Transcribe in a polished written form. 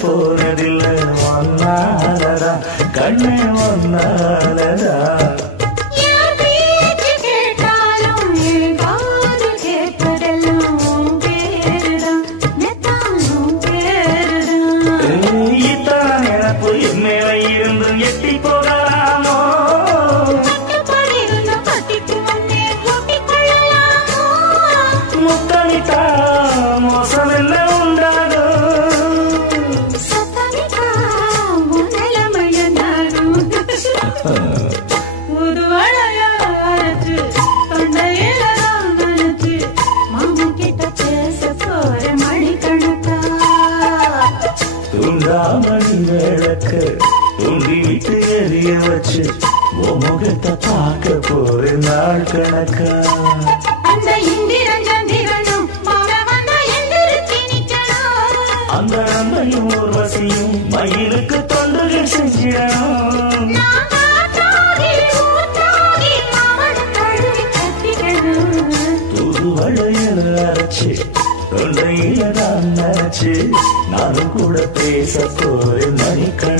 போனதில்லை ஒன்னாலதா கண்ணே ஒன்னாலதா மேல இருந்து எட்டி போகலாமோ முத்தமிட்டா மோசம் என்ன உண்டாதோ தூண்டாமணி விளக்கு தூண்டி விட்டு எரிய வச்சு உன் முகத்தை பார்க்க போற நாள் கணக்கா அந்த நன்மையும் ஒரு வசியும் மயிலுக்கு தொண்டுகள் செஞ்சிடணும் தூதுவளையல் அரைச்சு தொண்டையில தான் நினைச்சு நானும் கூட பேச போறேன் மணிக்கணக்கா